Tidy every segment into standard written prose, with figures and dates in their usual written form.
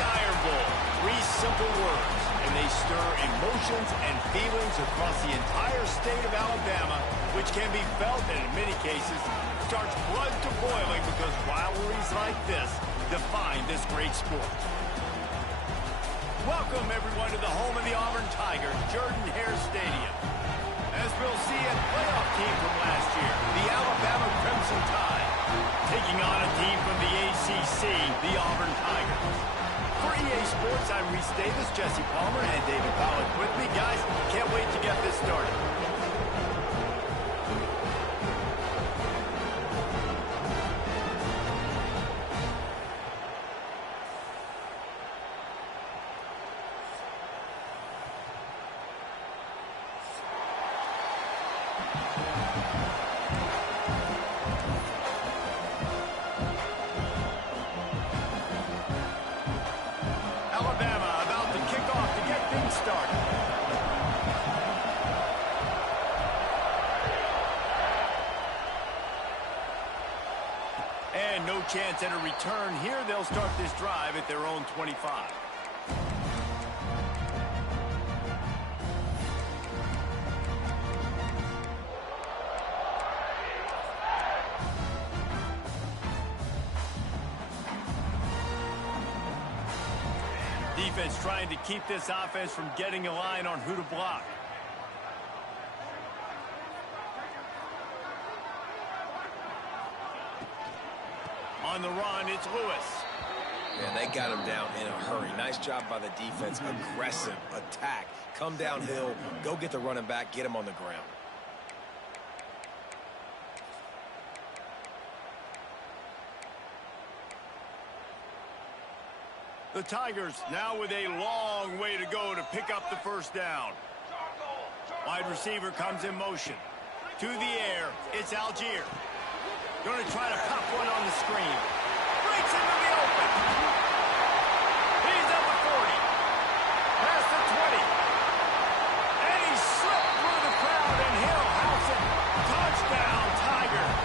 Iron Bowl. 3 simple words, and they stir emotions and feelings across the entire state of Alabama, which can be felt and in many cases starts blood to boiling because rivalries like this define this great sport. Welcome, everyone, to the home of the Auburn Tigers, Jordan-Hare Stadium. As we'll see, a playoff team from last year, the Alabama Crimson Tide, taking on a team from the ACC, the Auburn Tigers. For EA Sports, I'm Reese Davis, Jesse Palmer, and David Powell with me. Guys, can't wait to get this started. Alabama about to kick off to get things started. And no chance at a return here. They'll start this drive at their own 25. Defense trying to keep this offense from getting a line on who to block. On the run, it's Lewis. Man, they got him down in a hurry. Nice job by the defense. Aggressive attack. Come downhill, go get the running back, get him on the ground. The Tigers now with a long way to go to pick up the first down. Wide receiver comes in motion. To the air, it's Algier. Going to try to pop one on the screen. Breaks into the open. He's at the 40. Past the 20. And he slipped through the crowd, and he'll house it. Touchdown, Tigers.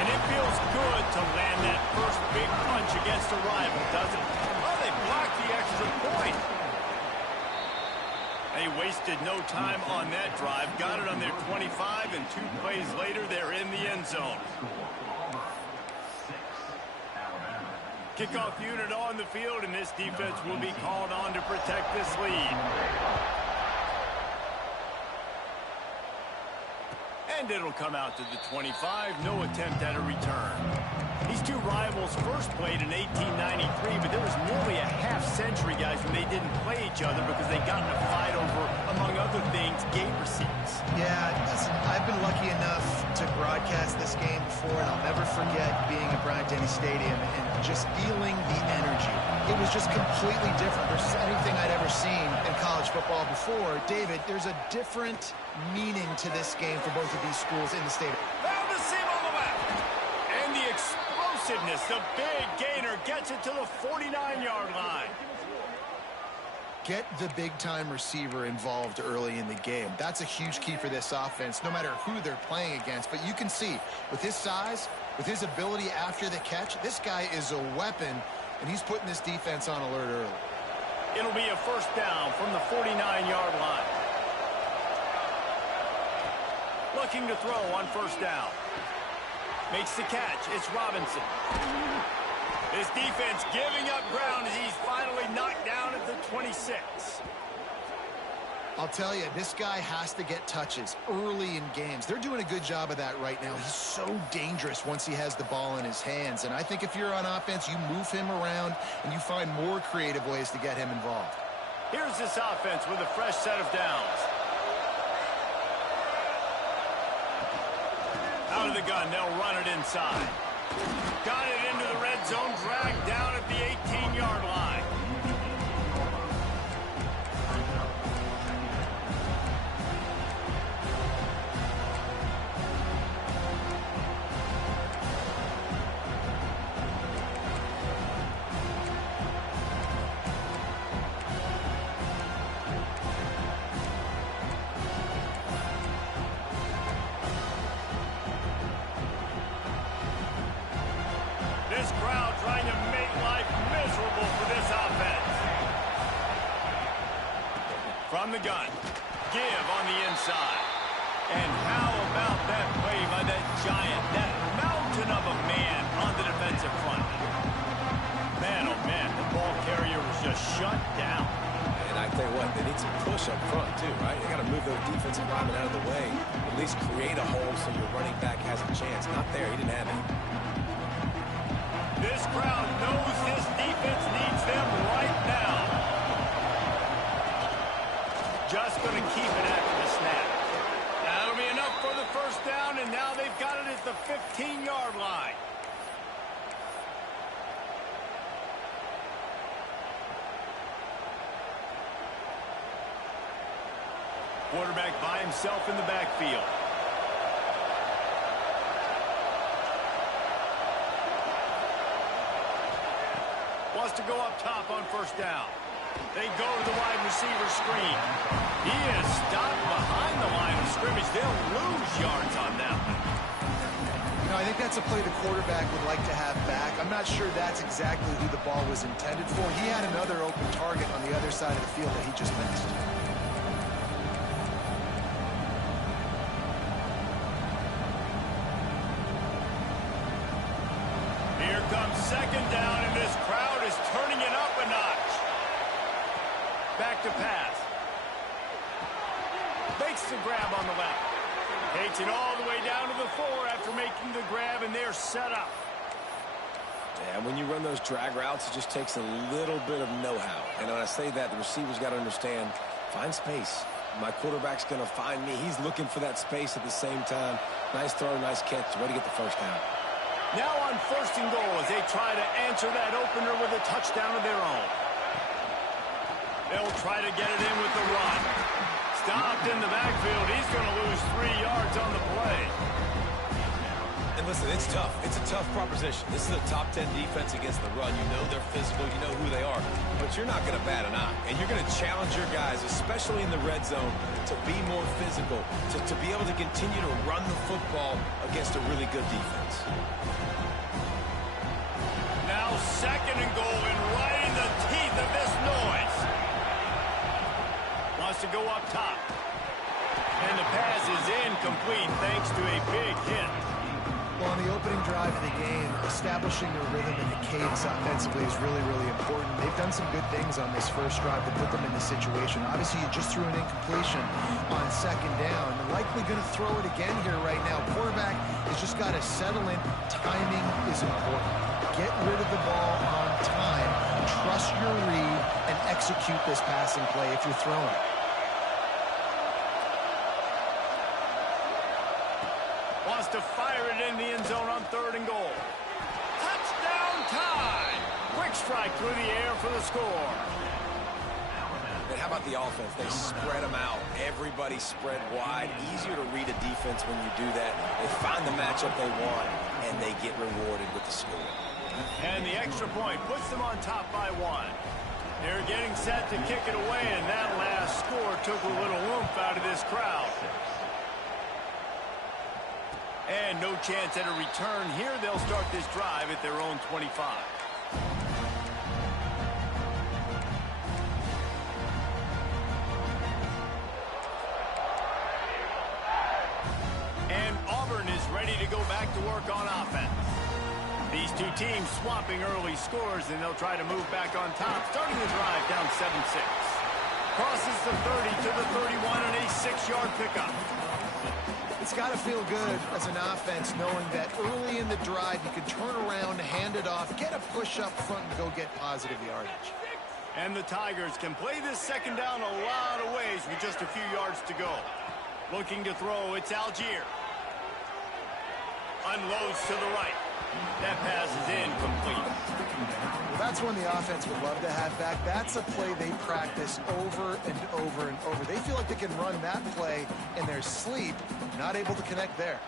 And it feels good to land that first big punch against a rival, doesn't it? Oh, they blocked the extra point. They wasted no time on that drive. Got it on their 25, and 2 plays later, they're in the end zone. Kickoff unit on the field, and this defense will be called on to protect this lead. And it'll come out to the 25. No attempt at a return. These two rivals first played in 1893, but there was nearly a half-century, guys, when they didn't play each other because they got in a fight over, among other things, gate receipts. Yeah, listen, I've been lucky enough to broadcast this game before, and I'll never forget being at Bryant-Denny Stadium and just feeling the energy. It was just completely different versus anything I'd ever seen in college football before. David, there's a different meaning to this game for both of these schools in the state. Found the seam on the left. And the explosiveness, the big gainer gets it to the 49-yard line. Get the big-time receiver involved early in the game. That's a huge key for this offense, no matter who they're playing against. But you can see, with his size, with his ability after the catch, this guy is a weapon, and he's putting this defense on alert early. It'll be a first down from the 49-yard line. Looking to throw on first down. Makes the catch. It's Robinson. This defense giving up ground as he's finally knocked down at the 26. I'll tell you, this guy has to get touches early in games. They're doing a good job of that right now. He's so dangerous once he has the ball in his hands. And I think if you're on offense, you move him around and you find more creative ways to get him involved. Here's this offense with a fresh set of downs. Out of the gun, they'll run it inside. Got it into the red zone, dragged down at the 18-yard line. This crowd trying to make life miserable this offense. From the gun. Give on the inside. And how about that play by that giant, that mountain of a man on the defensive front? Man, oh man, the ball carrier was just shut down. And I tell you what, they need some push up front too, right? They got to move those defensive linemen out of the way. At least create a hole so your running back has a chance. Not there, he didn't have it. This crowd knows this defense needs them right now. Just going to keep it after the snap. That'll be enough for the first down, and now they've got it at the 15-yard line. Quarterback by himself in the backfield. Wants to go up top on first down. They go to the wide receiver screen. He is stopped behind the line of scrimmage. They'll lose yards on that one. You know, I think that's a play the quarterback would like to have back. I'm not sure that's exactly who the ball was intended for. He had another open target on the other side of the field that he just missed. Here comes second down, and this crowd is turning it up a notch. Back to pass. Makes the grab on the left. Takes it all the way down to the 4 after making the grab, and they're set up. Yeah, when you run those drag routes, it just takes a little bit of know-how. And when I say that, the receiver's got to understand, find space. My quarterback's going to find me. He's looking for that space at the same time. Nice throw, nice catch. Way to get the first down. Now on first and goal as they try to answer that opener with a touchdown of their own. They'll try to get it in with the run. Stopped in the backfield. He's going to lose 3 yards on the play. And listen, it's tough. It's a tough proposition. This is a top 10 defense against the run. You know they're physical. You know who they are. But you're not going to bat an eye. And you're going to challenge your guys, especially in the red zone, to be more physical, to be able to continue to run the football against a really good defense. Now second and goal, and right in the teeth of this noise. Wants to go up top. And the pass is incomplete thanks to a big hit. Well, on the opening drive of the game, establishing a rhythm and a cadence offensively is really, really important. They've done some good things on this first drive to put them in this situation. Obviously, you just threw an incompletion on second down. They're likely going to throw it again here right now. Quarterback has just got to settle in. Timing is important. Get rid of the ball on time. Trust your read and execute this passing play if you're throwing it. Wants to fire it in the end zone on third and goal. Touchdown time! Quick strike through the air for the score. And how about the offense? They spread them out. Everybody spread wide. Easier to read a defense when you do that. They find the matchup they want, and they get rewarded with the score. And the extra point puts them on top by 1. They're getting set to kick it away, and that last score took a little oomph out of this crowd. And no chance at a return here. They'll start this drive at their own 25. And Auburn is ready to go back to work on offense. These two teams swapping early scores, and they'll try to move back on top, starting the drive down 7-6. Crosses the 30 to the 31 and a 6-yard pickup. It's got to feel good as an offense knowing that early in the drive you can turn around, hand it off, get a push up front, and go get positive yardage. And the Tigers can play this second down a lot of ways with just a few yards to go. Looking to throw, it's Algier. Unloads to the right. That pass is incomplete. Well, that's one the offense would love to have back. That's a play they practice over and over and over. They feel like they can run that play in their sleep, not able to connect there.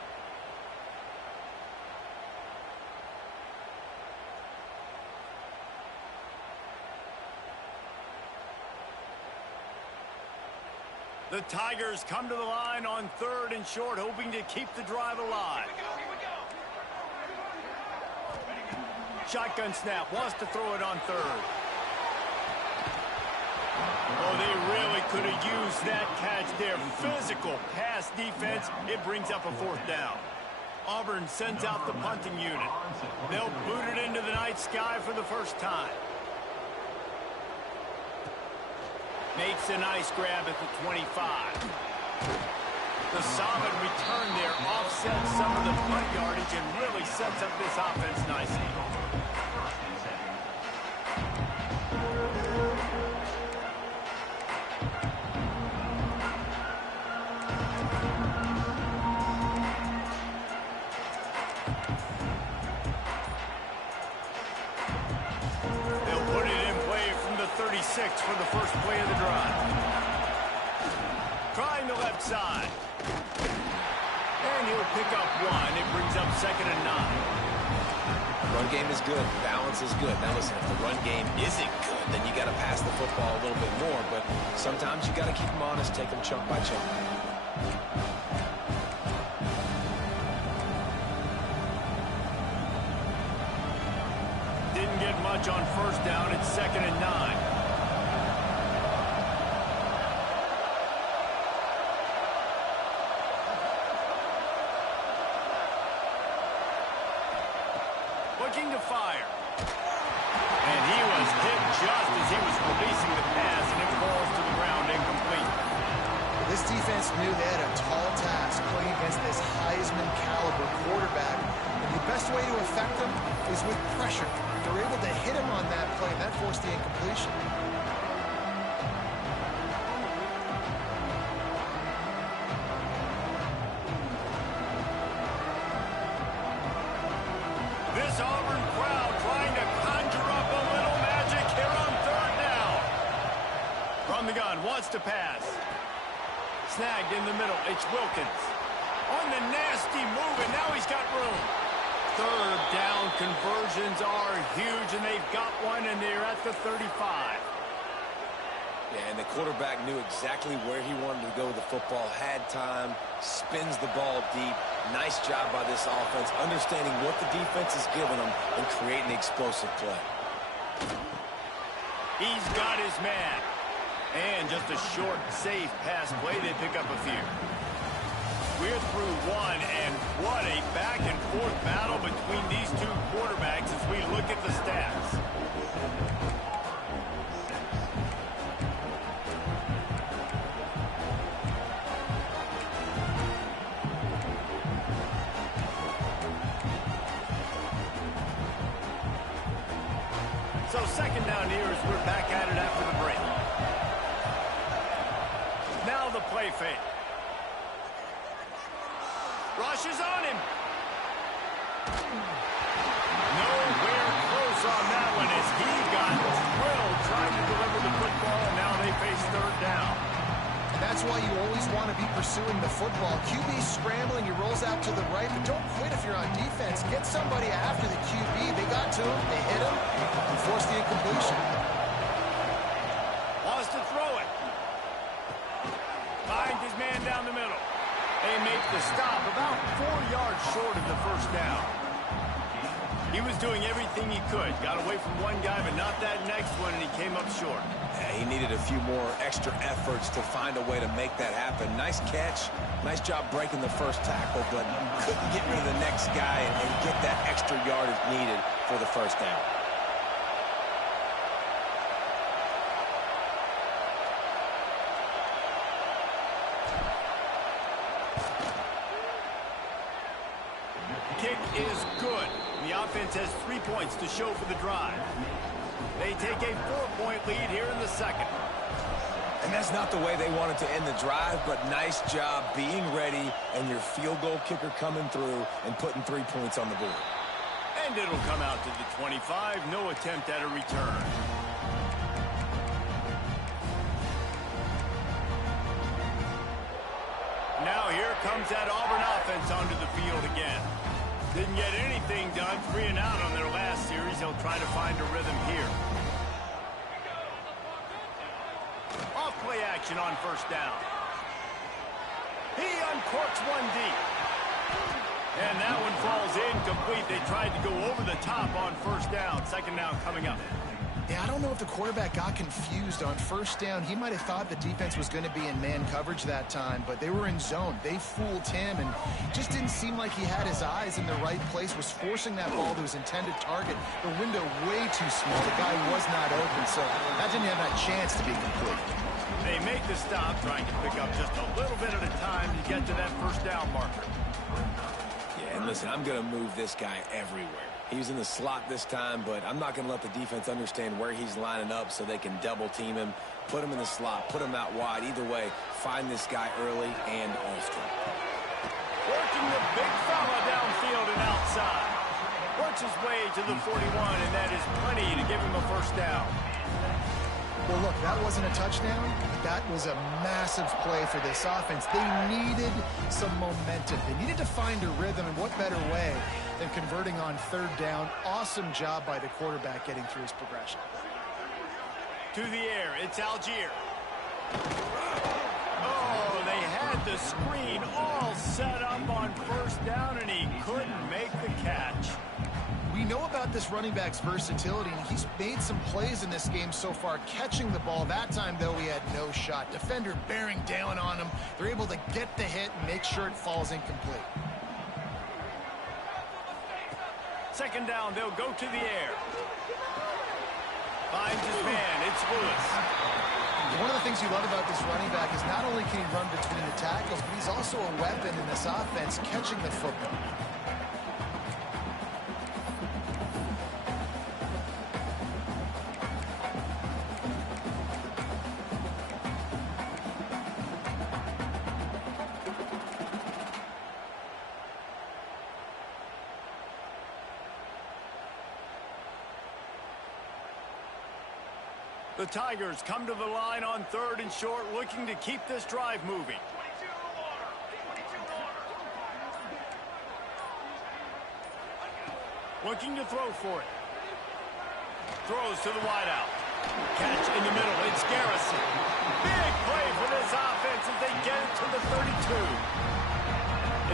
The Tigers come to the line on third and short, hoping to keep the drive alive. Shotgun snap, wants to throw it on third. Oh, they really could have used that catch there. Physical pass defense. It brings up a 4th down. Auburn sends out the punting unit. They'll boot it into the night sky for the first time. Makes a nice grab at the 25. The solid return there offsets some of the punt yardage and really sets up this offense nicely. They'll put it in play from the 36 for the first play of the drive. Trying the left side. And he'll pick up 1. It brings up 2nd and 9. The run game is good. Balance is good. Now listen, if the run game isn't good, then you got to pass the football a little bit more. But sometimes you got to keep them honest, take them chunk by chunk. Didn't get much on 1st down. It's 2nd and 9. Looking to fire. And he was hit just as he was releasing the pass, and it falls to the ground incomplete. This defense knew they had a tall task playing against this Heisman caliber quarterback, and the best way to affect him is with pressure. They were able to hit him on that play, and that forced the incompletion. This Auburn crowd trying to conjure up a little magic here on 3rd down. From the gun, wants to pass. Snagged in the middle, it's Wilkins. On the nasty move, and now he's got room. 3rd down conversions are huge, and they've got one, and they're at the 35. Yeah, and the quarterback knew exactly where he wanted to go with the football, had time, spins the ball deep. Nice job by this offense, understanding what the defense is giving them and creating explosive play. He's got his man. And just a short, safe pass play, they pick up a few. We're through 1, and what a back-and-forth battle between these two quarterbacks as we look at the stats. So 2nd down here as we're back at it after the break. Now the play fake. Rushes on him. Nowhere close on that one as he got drilled trying to deliver the football, and now they face 3rd down. And that's why you always want to be pursuing the football. QB scrambling, he rolls out to the right, but don't quit if you're on defense. Get somebody after the QB. They got to him, they hit him, and forced the incompletion. Wants to throw it. Finds his man down the middle. They make the stop about 4 yards short of the 1st down. He was doing everything he could. Got away from one guy, but not that next one, and he came up short. Yeah, he needed a few more extra efforts to find a way to make that happen. Nice catch. Nice job breaking the 1st tackle, but couldn't get rid of the next guy and get that extra yardage needed for the 1st down. Kick is good. The offense has 3 points to show for the drive. They take a 4-point lead here in the 2nd. And that's not the way they wanted to end the drive, but nice job being ready and your field goal kicker coming through and putting 3 points on the board. And it'll come out to the 25. No attempt at a return. Now here comes that Auburn offense onto the field again. Didn't get anything done, 3 and out on their last series. They'll try to find a rhythm here. Off play action on 1st down. He uncorks one deep. And that one falls incomplete. They tried to go over the top on 1st down. 2nd down coming up. Yeah, I don't know if the quarterback got confused on first down. He might have thought the defense was going to be in man coverage that time, but they were in zone. They fooled him and just didn't seem like he had his eyes in the right place, was forcing that ball to his intended target. The window way too small. The guy was not open, so that didn't have that chance to be complete. They make the stop, trying to pick up just a little bit at a time to get to that first down marker. Yeah, and listen, I'm going to move this guy everywhere. He's in the slot this time, but I'm not going to let the defense understand where he's lining up so they can double team him, put him in the slot, put him out wide. Either way, find this guy early and often. Working the big fella downfield and outside. Works his way to the 41, and that is plenty to give him a first down. Well, look, that wasn't a touchdown, but that was a massive play for this offense. They needed some momentum. They needed to find a rhythm, and what better way than converting on third down. Awesome job by the quarterback getting through his progression. To the air, it's Algier. Oh, they had the screen all set up on first down, and he couldn't make the catch. We know about this running back's versatility, and he's made some plays in this game so far, catching the ball. That time, though, he had no shot. Defender bearing down on him. They're able to get the hit and make sure it falls incomplete. Second down, they'll go to the air. Finds his man, it's Lewis. One of the things you love about this running back is not only can he run between the tackles, but he's also a weapon in this offense, catching the football. The Tigers come to the line on third and short, looking to keep this drive moving. Looking to throw for it. Throws to the wideout. Catch in the middle. It's Garrison. Big play for this offense as they get it to the 32.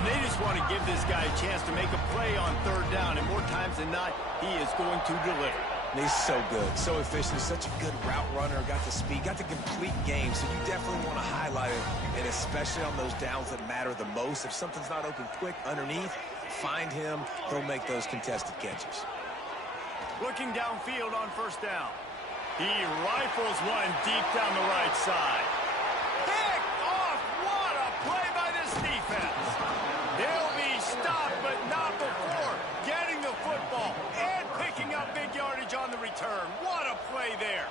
And they just want to give this guy a chance to make a play on third down, and more times than not, he is going to deliver. He's so good, so efficient, such a good route runner, got the speed, got the complete game, so you definitely want to highlight it, and especially on those downs that matter the most. If something's not open quick underneath, find him, he'll make those contested catches. Looking downfield on first down. He rifles one deep down the right side. Picked off! What a play by this defense! They'll be stopped, but not before getting the football and picking up big yardage on the return. What a play there.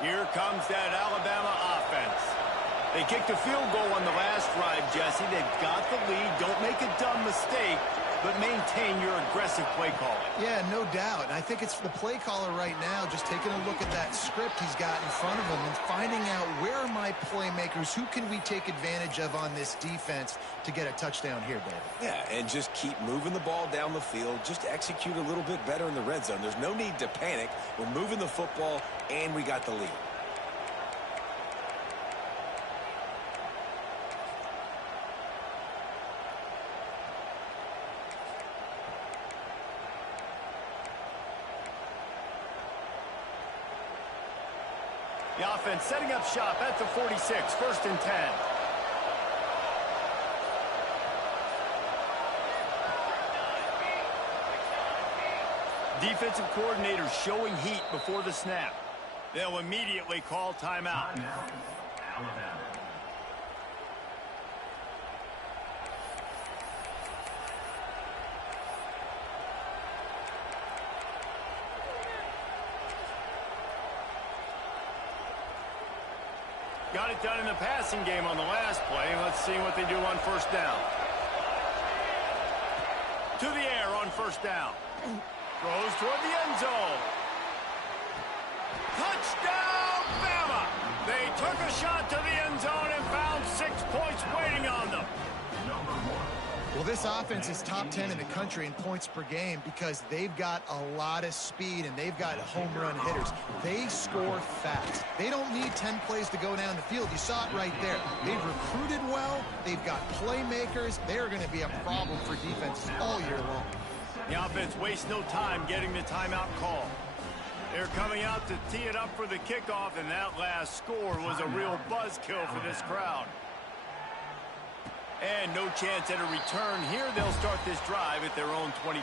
Here comes that Alabama offense. They kicked a field goal on the last drive, Jesse. They've got the lead. Don't make a dumb mistake, but maintain your aggressive play calling. Yeah, no doubt. I think it's the play caller right now just taking a look at that script he's got in front of him and finding out where are my playmakers, who can we take advantage of on this defense to get a touchdown here, David. Yeah, and just keep moving the ball down the field. Just execute a little bit better in the red zone. There's no need to panic. We're moving the football, and we got the lead. The offense setting up shop at the 46, first and 10. Defensive coordinator showing heat before the snap. They'll immediately call timeout. Got it done in the passing game on the last play. Let's see what they do on first down. To the air on first down. Throws toward the end zone. Touchdown, Bama! They took a shot to the end zone and found 6 points waiting on them. Well, this offense is top 10 in the country in points per game because they've got a lot of speed and they've got home run hitters. They score fast. They don't need 10 plays to go down the field. You saw it right there. They've recruited well. They've got playmakers. They're going to be a problem for defenses all year long. The offense wastes no time getting the timeout call. They're coming out to tee it up for the kickoff, and that last score was a real buzzkill for this crowd. And no chance at a return here. They'll start this drive at their own 25.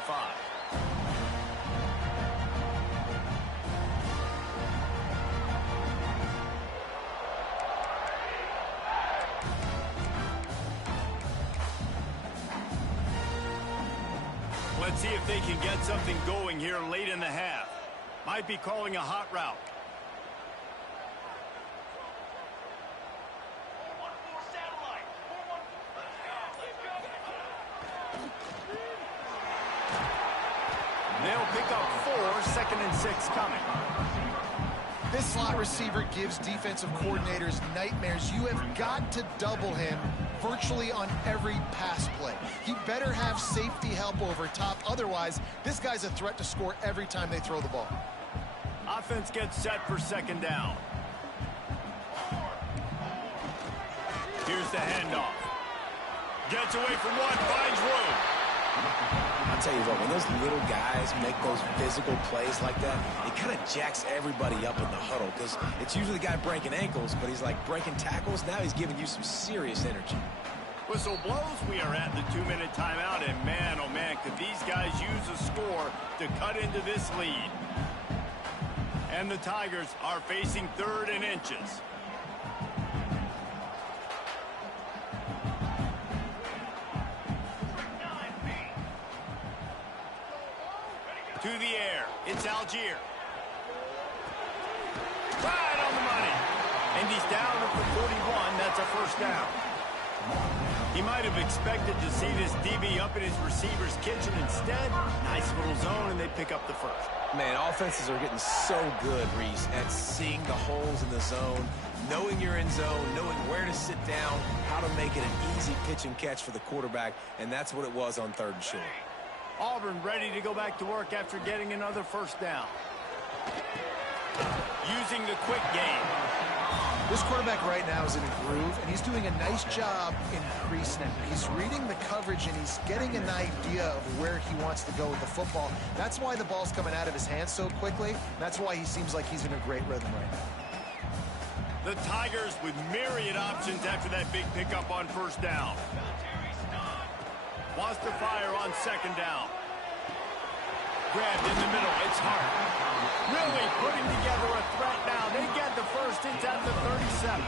Let's see if they can get something going here late in the half. Might be calling a hot route. They'll pick up 4, 2nd and 6 coming. This slot receiver gives defensive coordinators nightmares. You have got to double him virtually on every pass play. He better have safety help over top. Otherwise, this guy's a threat to score every time they throw the ball. Offense gets set for 2nd down. Here's the handoff. Gets away from one, finds room. I'll tell you what, when those little guys make those physical plays like that, it kind of jacks everybody up in the huddle because it's usually the guy breaking ankles, but he's like breaking tackles. Now he's giving you some serious energy. Whistle blows. We are at the 2-minute timeout, and man, oh man, could these guys use a score to cut into this lead. And the Tigers are facing 3rd and inches. To the air, it's Algier. Right on the money. And he's down at the 41. That's a 1st down. He might have expected to see this DB up in his receiver's kitchen. Instead, nice little zone, and they pick up the 1st. Man, offenses are getting so good, Reese, at seeing the holes in the zone, knowing you're in zone, knowing where to sit down, how to make it an easy pitch and catch for the quarterback, and that's what it was on 3rd and short. Auburn ready to go back to work after getting another 1st down. Using the quick game. This quarterback right now is in a groove, and he's doing a nice job in pre-snap. He's reading the coverage, and he's getting an idea of where he wants to go with the football. That's why the ball's coming out of his hands so quickly. That's why he seems like he's in a great rhythm right now. The Tigers with myriad options after that big pickup on 1st down. Wants to fire on 2nd down. Grabbed in the middle. It's Hart. Really putting together a threat now. They get the 1st. It's at the 37.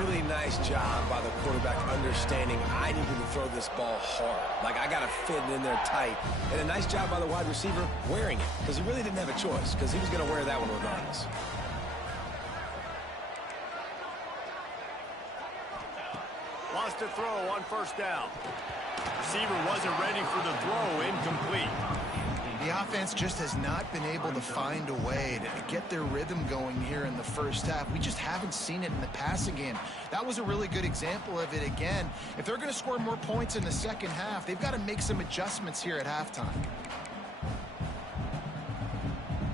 Really nice job by the quarterback understanding I need to throw this ball hard. Like, I got to fit it in there tight. And a nice job by the wide receiver wearing it because he really didn't have a choice because he was going to wear that one regardless. Wants to throw on 1st down. Receiver wasn't ready for the throw. Incomplete. The offense just has not been able to find a way to get their rhythm going here in the 1st half. We just haven't seen it in the passing game. That was a really good example of it again. If they're going to score more points in the 2nd half, they've got to make some adjustments here at halftime.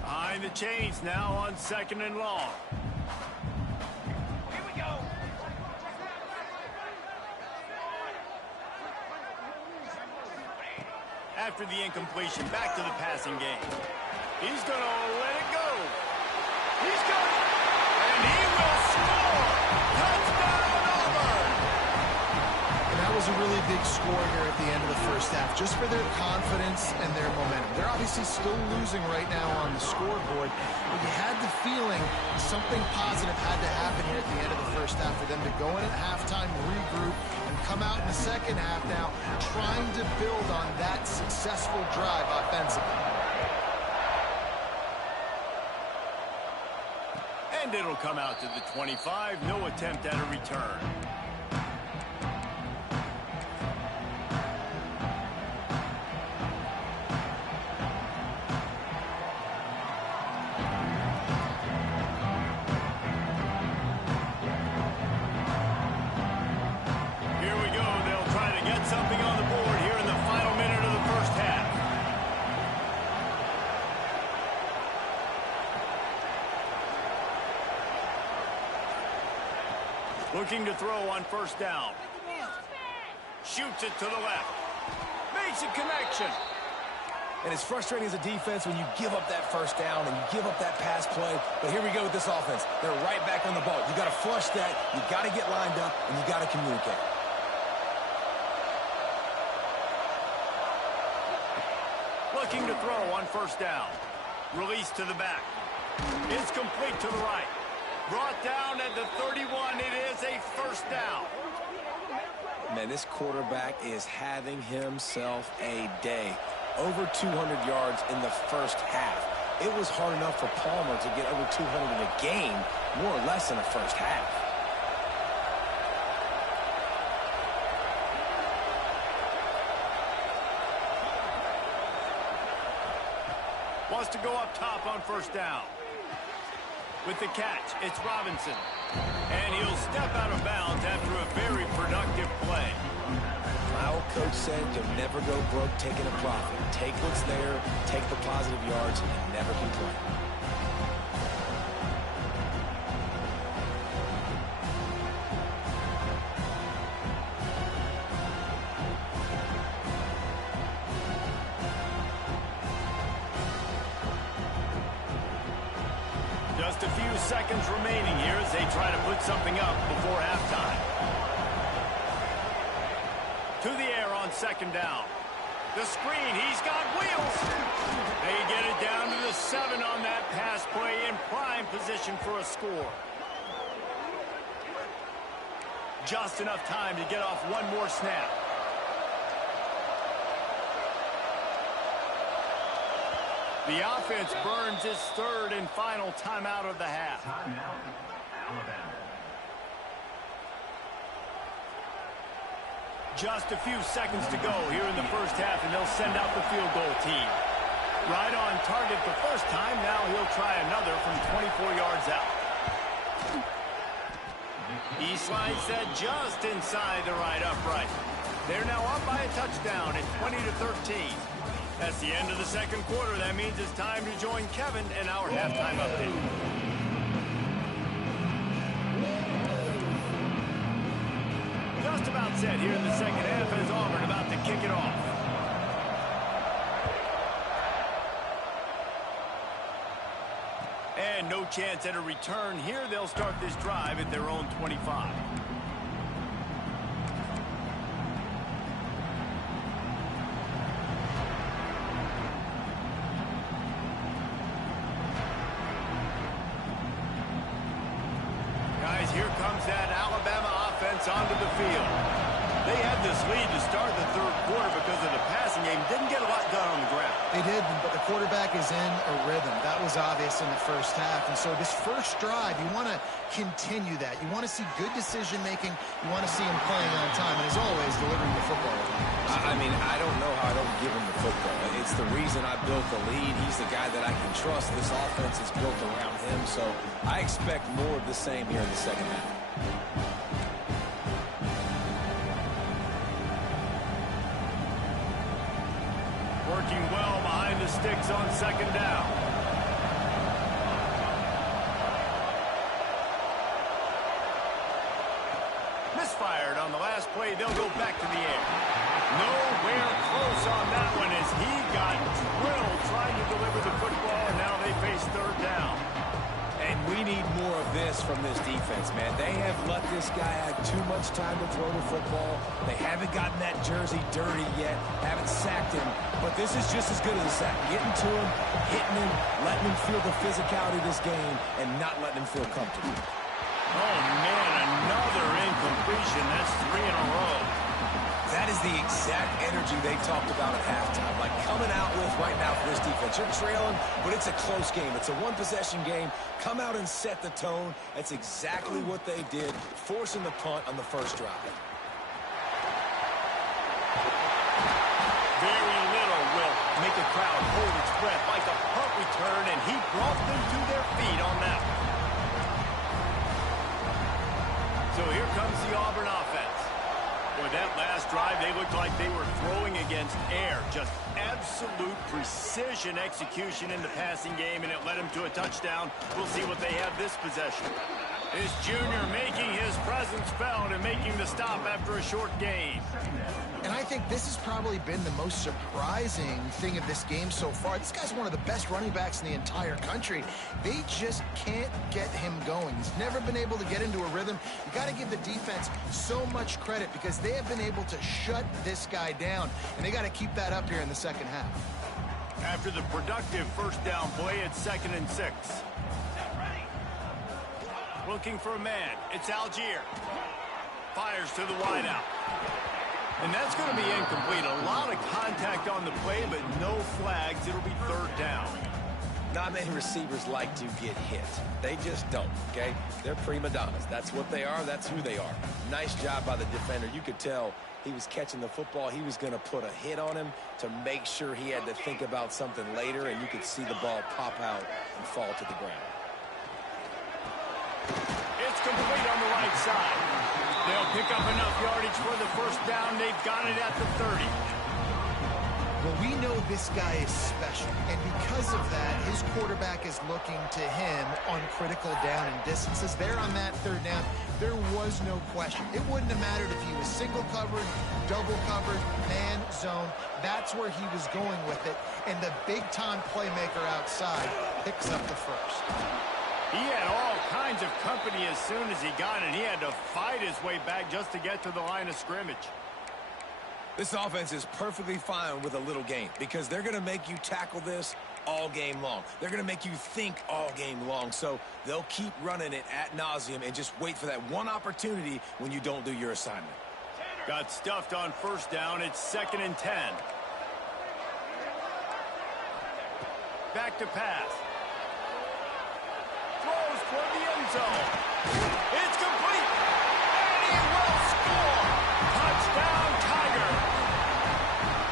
Behind the chains now on 2nd and long. Here we go. After the incompletion, back to the passing game. He's going to let it go. He's got it. And he will score. Touchdown, Auburn. And that was a really big score here at the end of the 1st half, just for their confidence and their momentum. They're obviously still losing right now on the scoreboard, but you had the feeling something positive had to happen here at the end of the 1st half for them to go in at halftime, regroup, and come out in the 2nd half now trying to build on that successful drive offensively. And it'll come out to the 25. No attempt at a return. Here we go. They'll try to get something Looking to throw on first down. Shoots it to the left. Makes a connection. And it's frustrating as a defense when you give up that first down and you give up that pass play. But here we go with this offense. They're right back on the ball. You got to flush that. You got to get lined up, and you got to communicate. Looking to throw on first down. Release to the back. It's complete to the right. Brought down at the 31. It is a first down. Man, this quarterback is having himself a day. Over 200 yards in the first half. It was hard enough for Palmer to get over 200 in a game, more or less in the first half. Wants to go up top on first down. With the catch, it's Robinson. And he'll step out of bounds after a very productive play. My old coach said you'll never go broke taking a profit. Take what's there, take the positive yards, and never complain. Just a few seconds remaining here as they try to put something up before halftime. To the air on second down. The screen, he's got wheels. They get it down to the 7 on that pass play in prime position for a score. Just enough time to get off one more snap. The offense burns its third and final timeout of the half. Just a few seconds to go here in the first half, and they'll send out the field goal team. Right on target the first time. Now he'll try another from 24 yards out. He slides that just inside the right upright. They're now up by a touchdown at 20-13. That's the end of the second quarter. That means it's time to join Kevin and our halftime update. Just about set here in the second half as Auburn about to kick it off. And no chance at a return here. They'll start this drive at their own 25. Guys, here comes that Alabama offense onto the field. They had this lead to start the third quarter because of the passing game. Didn't get a lot done on the ground. They did, but the quarterback is in a rhythm. That was obvious in the first half. And so this first drive, you want to continue that. You want to see good decision-making. You want to see him playing on time. And as always, delivering the football. I mean, I don't know how I don't give him the football. It's the reason I built the lead. He's the guy that I can trust. This offense is built around him. So I expect more of the same here in the second half. Working well behind the sticks on second down. Misfired on the last play. They'll go back to the air. Nowhere close on that one as he got drilled trying to deliver the football, and now they face third down. And we need more of this from this defense, man. They have let this guy have too much time to throw the football. They haven't gotten that jersey dirty yet, haven't sacked him. But this is just as good as a sack. Getting to him, hitting him, letting him feel the physicality of this game, and not letting him feel comfortable. Oh, man, another incompletion. That's 3 in a row. That is the exact energy they talked about at halftime. Like coming out with right now for this defense. You're trailing, but it's a close game. It's a one-possession game. Come out and set the tone. That's exactly what they did, forcing the punt on the first drive. Very little will make a crowd hold its breath like a punt return, and he brought them to their feet on that one. So here comes the Auburn offense. Boy, that last drive, they looked like they were throwing against air. Just absolute precision execution in the passing game, and it led them to a touchdown. We'll see what they have this possession. This junior making his presence felt and making the stop after a short gain. And I think this has probably been the most surprising thing of this game so far. This guy's one of the best running backs in the entire country. They just can't get him going. He's never been able to get into a rhythm. You got to give the defense so much credit because they have been able to shut this guy down, and they got to keep that up here in the second half. After the productive first down play, it's 2nd and 6. Looking for a man. It's Algier. Fires to the wideout. And that's going to be incomplete. A lot of contact on the play, but no flags. It'll be 3rd down. Not many receivers like to get hit. They just don't, okay? They're prima donnas. That's what they are. That's who they are. Nice job by the defender. You could tell he was catching the football. He was going to put a hit on him to make sure he had to think about something later, and you could see the ball pop out and fall to the ground. It's complete on the right side. They'll pick up enough yardage for the first down. They've got it at the 30. Well, we know this guy is special, and because of that, his quarterback is looking to him on critical down and distances. There on that 3rd down, there was no question. It wouldn't have mattered if he was single covered, double covered, man, zone. That's where he was going with it, and the big-time playmaker outside picks up the first. He had all kinds of company as soon as he got it. He had to fight his way back just to get to the line of scrimmage. This offense is perfectly fine with a little game because they're going to make you tackle this all game long. They're going to make you think all game long. So they'll keep running it ad nauseum and just wait for that one opportunity when you don't do your assignment. Got stuffed on first down. It's 2nd and 10. Back to pass. Throws toward the end zone. It's complete. And he will score. Touchdown, Tiger.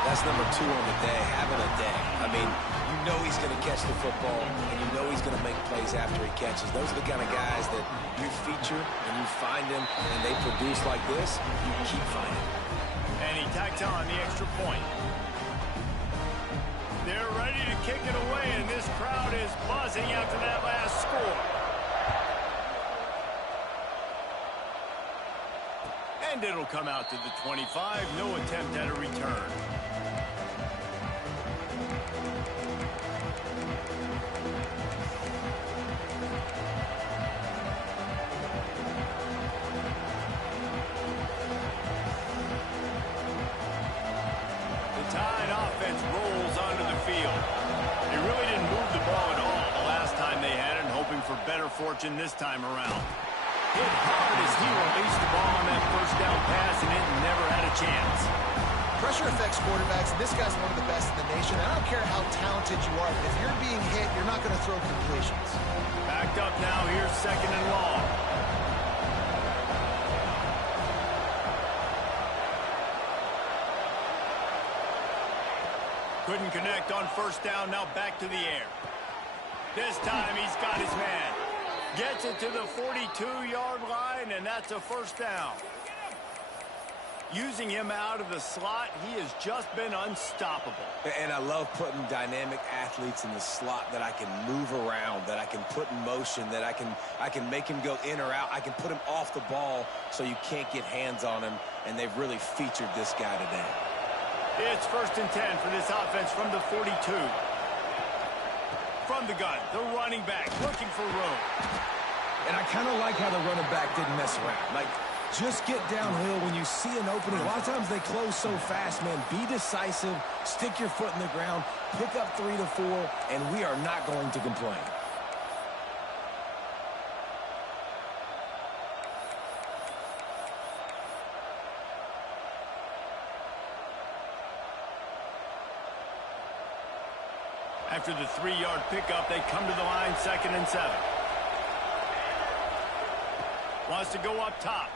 That's number 2 on the day, having a day. I mean, you know he's going to catch the football, and you know he's going to make plays after he catches. Those are the kind of guys that you feature and you find them, and they produce like this, you keep finding. And he tacks on the extra point. They're ready to kick it away, and this crowd is buzzing after that last score. And it'll come out to the 25. No attempt at a return. The Tide offense rolls onto the field. They really didn't move the ball at all the last time they had it, and hoping for better fortune this time around. Hit hard as he released the ball on that first down pass, and it never had a chance. Pressure affects quarterbacks, and this guy's one of the best in the nation. I don't care how talented you are, but if you're being hit, you're not going to throw completions. Backed up now. Here's 2nd and long. Couldn't connect on first down. Now back to the air. This time he's got his man. Gets it to the 42-yard line, and that's a first down. Using him out of the slot, he has just been unstoppable. And I love putting dynamic athletes in the slot that I can move around, that I can put in motion, that I can make him go in or out. I can put him off the ball so you can't get hands on him, and they've really featured this guy today. It's 1st and 10 for this offense from the 42. From the gun, the running back looking for room. And I kind of like how the running back didn't mess around. Like, just get downhill when you see an opening. A lot of times they close so fast, man. Be decisive, stick your foot in the ground, pick up 3 to 4, and we are not going to complain. After the 3-yard pickup, they come to the line, 2nd and 7. Wants to go up top.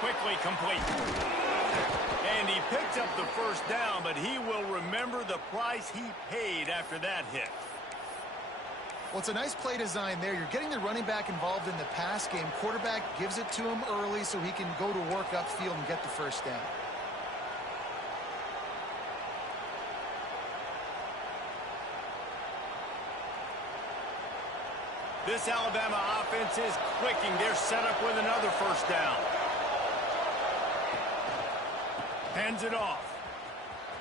Quickly complete. And he picked up the first down, but he will remember the price he paid after that hit. Well, it's a nice play design there. You're getting the running back involved in the pass game. Quarterback gives it to him early so he can go to work upfield and get the first down. This Alabama offense is clicking. They're set up with another first down. Hands it off.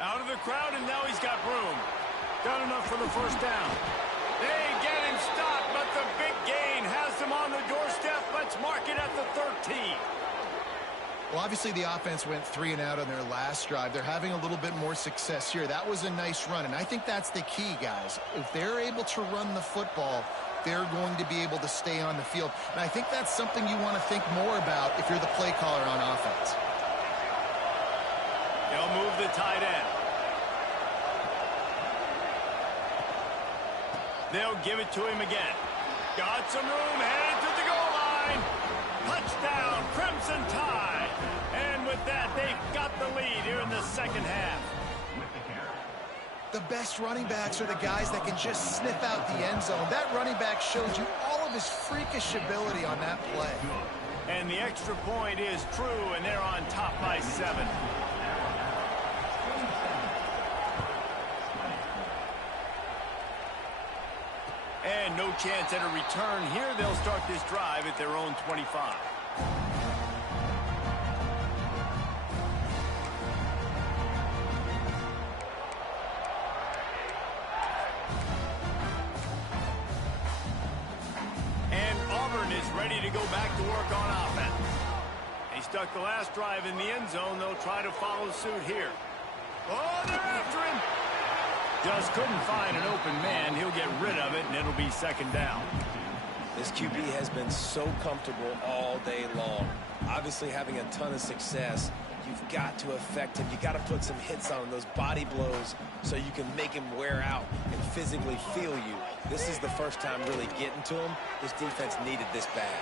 Out of the crowd, and now he's got room. Done enough for the first down. They get him stopped, but the big gain has them on the doorstep. Let's mark it at the 13. Well, obviously the offense went 3 and out on their last drive. They're having a little bit more success here. That was a nice run, and I think that's the key, guys. If they're able to run the football, they're going to be able to stay on the field. And I think that's something you want to think more about if you're the play caller on offense. They'll move the tight end. They'll give it to him again. Got some room, headed to the goal line. Touchdown, Crimson Tide. And with that, they've got the lead here in the second half. The best running backs are the guys that can just sniff out the end zone. That running back showed you all of his freakish ability on that play. And the extra point is true, and they're on top by 7. And no chance at a return here. They'll start this drive at their own 25. And Auburn is ready to go back to work on offense. They stuck the last drive in the end zone. They'll try to follow suit here. Oh, they're after him. Just couldn't find an open man. He'll get rid of it, and it'll be second down. This QB has been so comfortable all day long. Obviously having a ton of success. You've got to affect him. You've got to put some hits on him, those body blows, so you can make him wear out and physically feel you. This is the first time really getting to him. This defense needed this bad.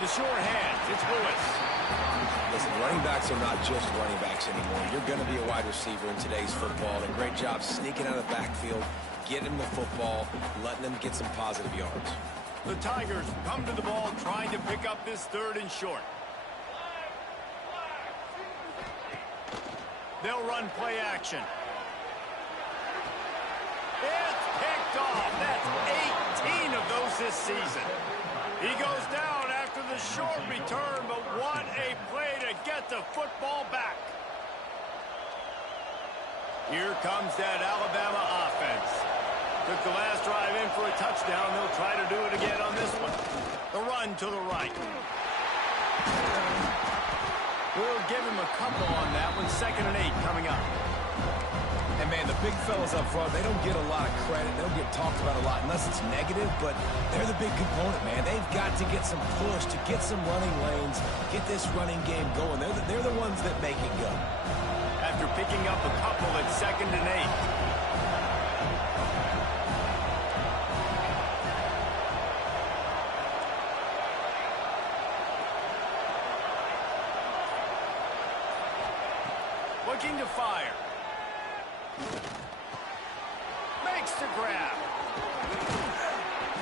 The short hands. It's Lewis. Listen, running backs are not just running backs anymore. You're going to be a wide receiver in today's football, and great job sneaking out of the backfield, getting him the football, letting them get some positive yards. The Tigers come to the ball trying to pick up this 3rd and short. They'll run play action. It's picked off. That's 18 of those this season. He goes down after the short return, but what a play to get the football back. Here comes that Alabama offense. Took the last drive in for a touchdown. They'll try to do it again on this one. The run to the right. We'll give him a couple on that one. 2nd and 8 coming up. And, man, the big fellas up front, they don't get a lot of credit. They don't get talked about a lot unless it's negative, but they're the big component, man. They've got to get some push, to get some running lanes, get this running game going. They're the ones that make it go. After picking up a couple at 2nd and 8. Looking to fire. Makes the grab.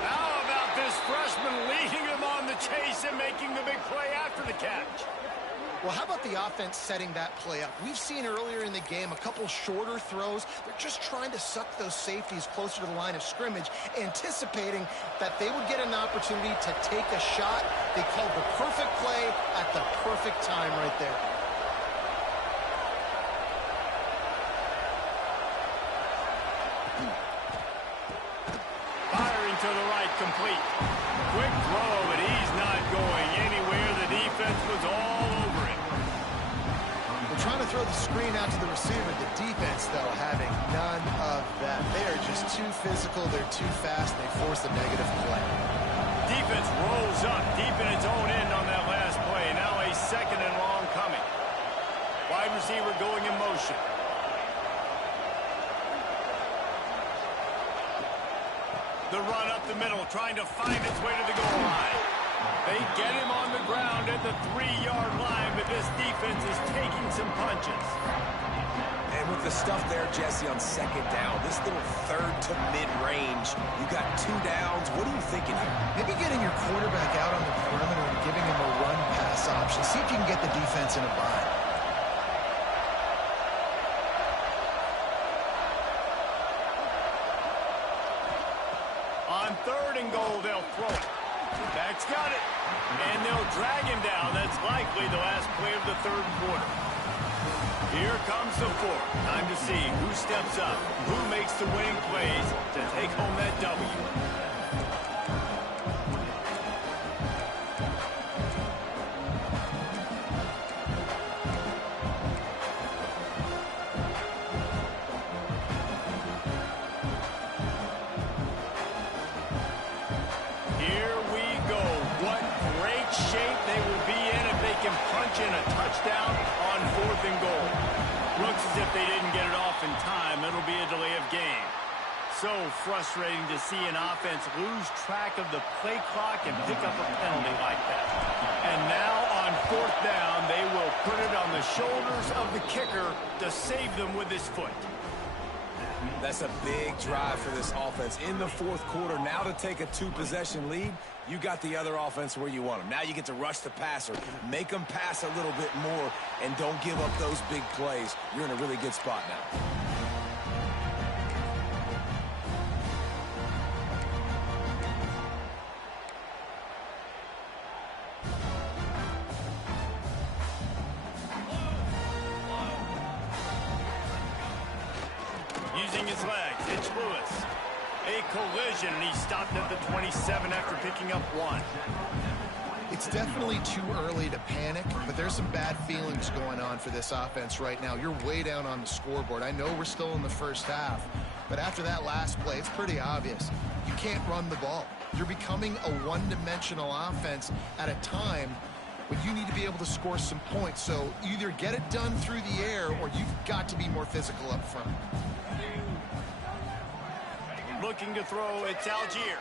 How about this freshman leading him on the chase and making the big play after the catch? Well, how about the offense setting that play up? We've seen earlier in the game a couple shorter throws. They're just trying to suck those safeties closer to the line of scrimmage, anticipating that they would get an opportunity to take a shot. They called the perfect play at the perfect time right there. To the right, complete. Quick throw, but he's not going anywhere. The defense was all over him. We're trying to throw the screen out to the receiver. The defense, though, having none of that. They are just too physical. They're too fast. They force a negative play. Defense rolls up deep in its own end on that last play. Now a 2nd and long coming. Wide receiver going in motion. The run up the middle, trying to find its way to the goal line. They get him on the ground at the 3-yard line, but this defense is taking some punches. And with the stuff there, Jesse, on 2nd down, this little 3rd to mid-range, you got 2 downs. What are you thinking here? Maybe getting your quarterback out on the perimeter and giving him a run-pass option. See if you can get the defense in a bind. 3rd and goal, they'll throw it. Back's got it. And they'll drag him down. That's likely the last play of the 3rd quarter. Here comes the 4th. Time to see who steps up, who makes the winning plays to take home that W. In a touchdown on 4th and goal. Looks as if they didn't get it off in time. It'll be a delay of game. So frustrating to see an offense lose track of the play clock and pick up a penalty like that. And now on 4th down, they will put it on the shoulders of the kicker to save them with his foot. That's a big drive for this offense in the 4th quarter. Now to take a 2-possession lead, you got the other offense where you want them. Now you get to rush the passer, make them pass a little bit more, and don't give up those big plays. You're in a really good spot now. Using his legs, it's Lewis. A collision, and he stopped at the 27 after picking up 1. It's definitely too early to panic, but there's some bad feelings going on for this offense right now. You're way down on the scoreboard. I know we're still in the first half, but after that last play, it's pretty obvious. You can't run the ball. You're becoming a one-dimensional offense at a time when you need to be able to score some points. So either get it done through the air or you've got to be more physical up front. Looking to throw, it's Algier.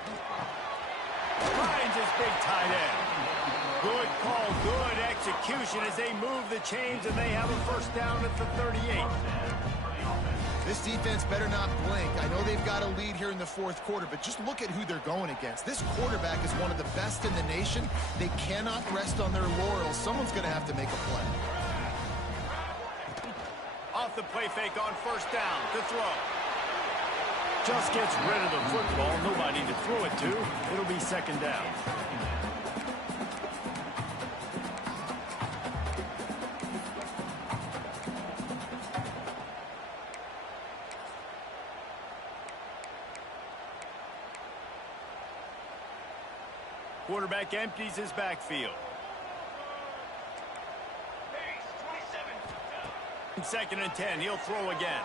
Finds his big tight end. Good call, good execution as they move the chains, and they have a 1st down at the 38. This defense better not blink. I know they've got a lead here in the 4th quarter, but just look at who they're going against. This quarterback is one of the best in the nation. They cannot rest on their laurels. Someone's going to have to make a play. Off the play fake on 1st down to throw. Just gets rid of the football. Nobody to throw it to. It'll be 2nd down. Quarterback empties his backfield. 2nd and 10. He'll throw again.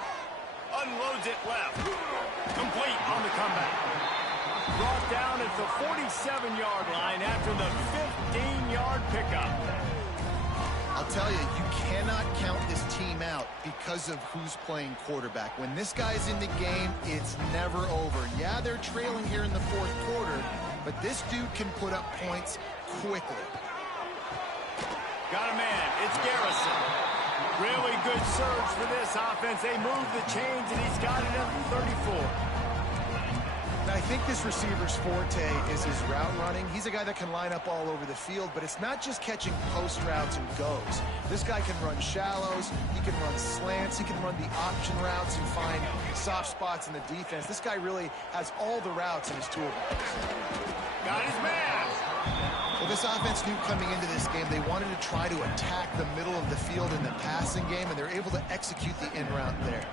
Unloads it left. Complete on the comeback. Brought down at the 47-yard line after the 15-yard pickup. I'll tell you, you cannot count this team out because of who's playing quarterback. When this guy's in the game, it's never over. Yeah, they're trailing here in the 4th quarter, but this dude can put up points quickly. Got a man. It's Garrison. Really good surge for this offense. They move the chains, and he's got it at the 34. Now, I think this receiver's forte is his route running. He's a guy that can line up all over the field, but it's not just catching post routes and goes. This guy can run shallows. He can run slants. He can run the option routes and find soft spots in the defense. This guy really has all the routes in his toolbox. Got his man. Well, this offense knew coming into this game they wanted to try to attack the middle of the field in the passing game, and they're able to execute the in route there.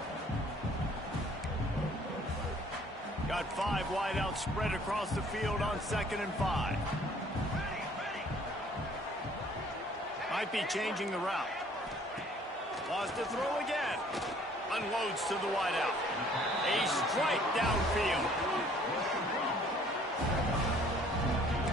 Got 5 wideouts spread across the field on 2nd and 5. Might be changing the route. Lost to throw again. Unloads to the wideout. A strike downfield.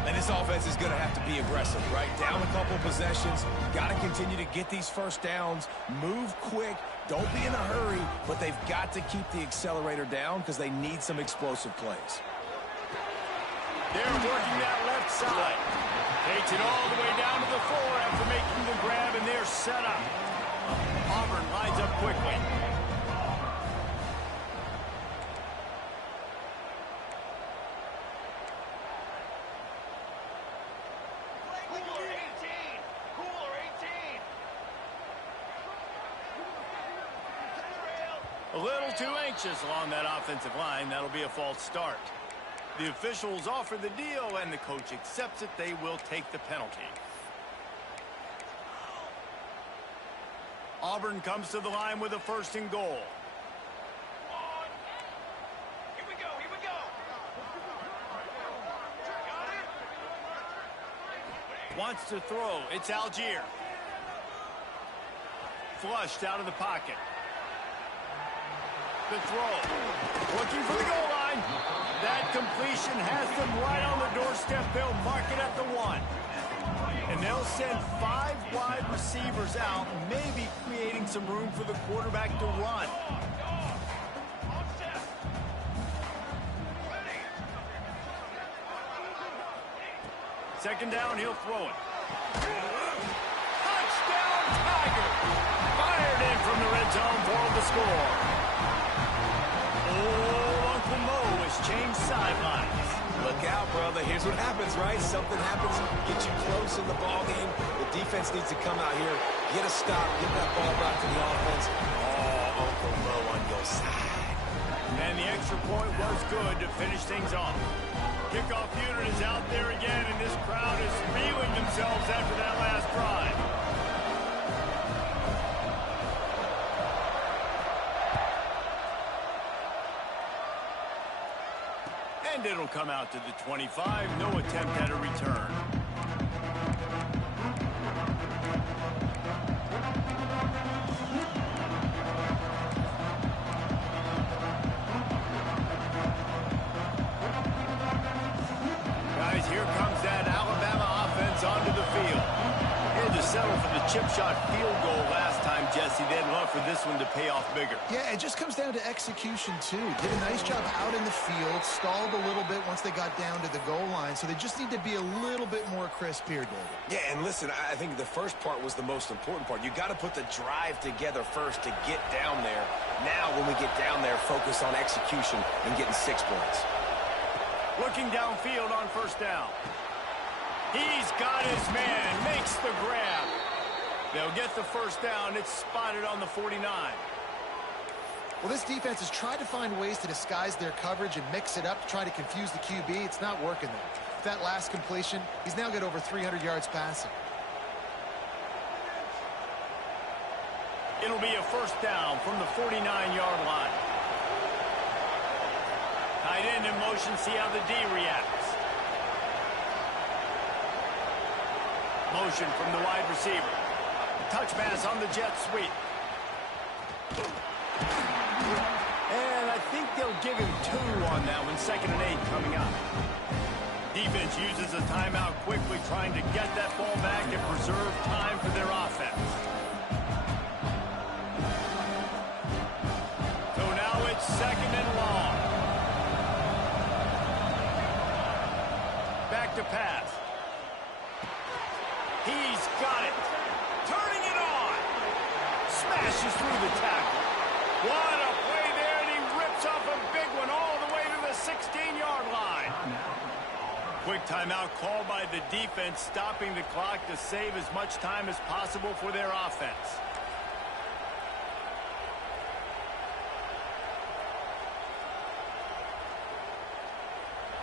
And this offense is going to have to be aggressive, right? Down a couple possessions. Got to continue to get these 1st downs. Move quick. Don't be in a hurry, but they've got to keep the accelerator down because they need some explosive plays. They're working that left side. Takes it all the way down to the floor after making the grab, and they're set up. Auburn lines up quickly. A little too anxious along that offensive line. That'll be a false start. The officials offer the deal, and the coach accepts it. They will take the penalty. Auburn comes to the line with a 1st and goal. Here we go, here we go. Wants to throw. It's Algier. Flushed out of the pocket. The throw. Looking for the goal line. That completion has them right on the doorstep. They'll mark it at the 1. And they'll send 5 wide receivers out, maybe creating some room for the quarterback to run. Second down, he'll throw it. Touchdown, Tiger! Fired in from the red zone for the score. Oh, Uncle Mo has changed sidelines. Look out, brother. Here's what happens, right? Something happens, get you close in the ball game. The defense needs to come out here, get a stop, get that ball back to the offense. Oh, Uncle Mo on your side. And the extra point was good to finish things off. Kickoff unit is out there again, and this crowd is feeling themselves after that last drive. And it'll come out to the 25. No attempt at a return. Guys, here comes that Alabama offense onto the field. Had to settle for the chip shot field goal last time, Jesse. They'd love for this one to pay off bigger. Yeah, it just comes down to execution, too. Did a nice job out in the field, stalled a little bit once they got down to the goal line, so they just need to be a little bit more crisp here, David. Yeah, and listen, I think the first part was the most important part. You got to put the drive together first to get down there. Now, when we get down there, focus on execution and getting 6 points. Looking downfield on 1st down. He's got his man, makes the grab. They'll get the 1st down. It's spotted on the 49. Well, this defense has tried to find ways to disguise their coverage and mix it up to try to confuse the QB. It's not working there. With that last completion, he's now got over 300 yards passing. It'll be a 1st down from the 49-yard line. Tight end in motion, see how the D reacts. Motion from the wide receiver. Touch pass on the jet sweep. And I think they'll give him 2 on that one. 2nd and 8 coming up. Defense uses a timeout quickly, trying to get that ball back and preserve time for their offense. So now it's 2nd and long. Back to pass. He's got it. Turning it on. Smashes through the tackle. What a play there, and he rips off a big one all the way to the 16-yard line. Quick timeout called by the defense, stopping the clock to save as much time as possible for their offense.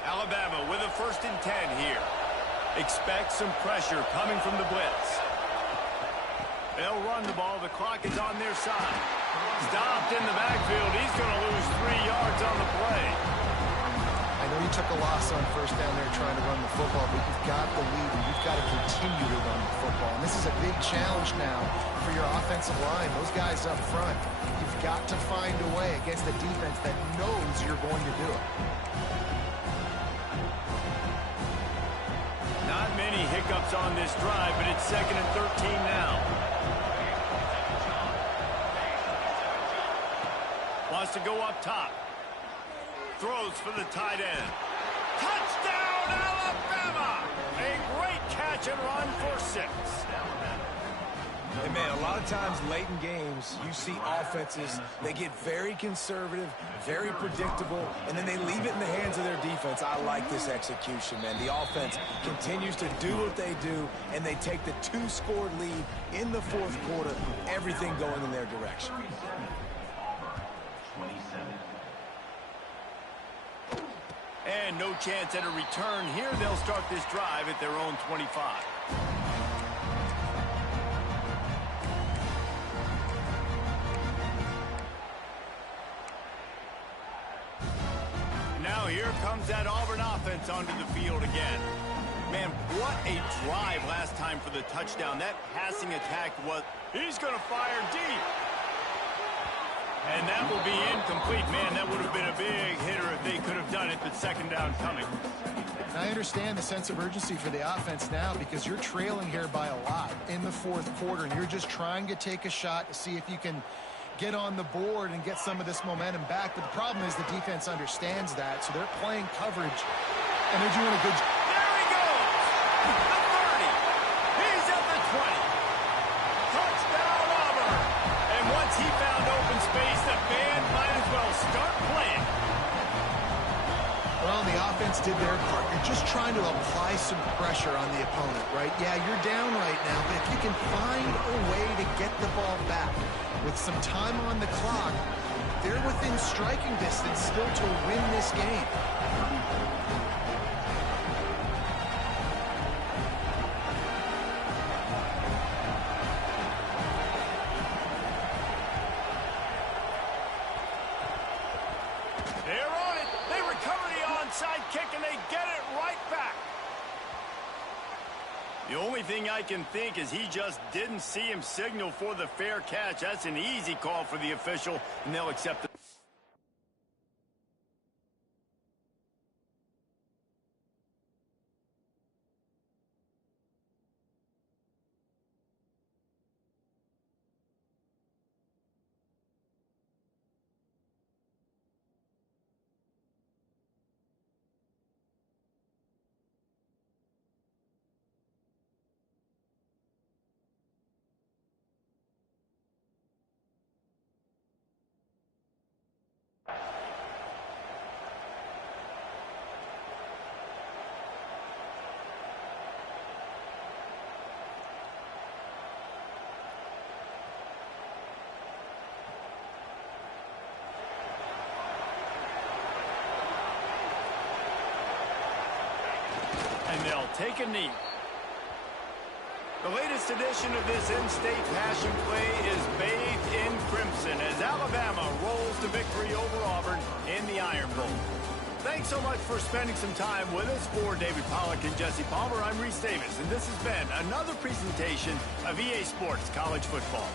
Alabama with a 1st and 10 here. Expect some pressure coming from the blitz. They'll run the ball. The clock is on their side. Stopped in the backfield. He's going to lose 3 yards on the play. I know you took a loss on 1st down there trying to run the football, but you've got the lead, and you've got to continue to run the football. And this is a big challenge now for your offensive line. Those guys up front, you've got to find a way against a defense that knows you're going to do it. Not many hiccups on this drive, but it's 2nd and 13 now. Wants to go up top. Throws for the tight end. Touchdown, Alabama! A great catch and run for 6. And, man, a lot of times late in games, you see offenses, they get very conservative, very predictable, and then they leave it in the hands of their defense. I like this execution, man. The offense continues to do what they do, and they take the 2-score lead in the 4th quarter, everything going in their direction. And no chance at a return here. They'll start this drive at their own 25. Now here comes that Auburn offense onto the field again. Man, what a drive last time for the touchdown. That passing attack was... He's going to fire deep. And that will be incomplete. Man, that would have been a big hitter if they could have done it, but second down coming. And I understand the sense of urgency for the offense now because you're trailing here by a lot in the fourth quarter, and you're just trying to take a shot to see if you can get on the board and get some of this momentum back. But the problem is the defense understands that, so they're playing coverage, and they're doing a good job. There he goes! The 30. He's at the 20. Touchdown, Auburn! And once he found open space, the band might as well start playing. Well, the offense did their part. You're just trying to apply some pressure on the opponent, right? Yeah, you're down right now, but if you can find a way to get the ball back with some time on the clock, they're within striking distance still to win this game. They're on it. They recover the onside kick, and they get it right back. The only thing I can think is he just didn't see him signal for the fair catch. That's an easy call for the official, and they'll accept it. And they'll take a knee. The latest edition of this in-state passion play is bathed in crimson as Alabama rolls to victory over Auburn in the Iron Bowl. Thanks so much for spending some time with us. For David Pollack and Jesse Palmer, I'm Reese Davis, and this has been another presentation of EA Sports College Football.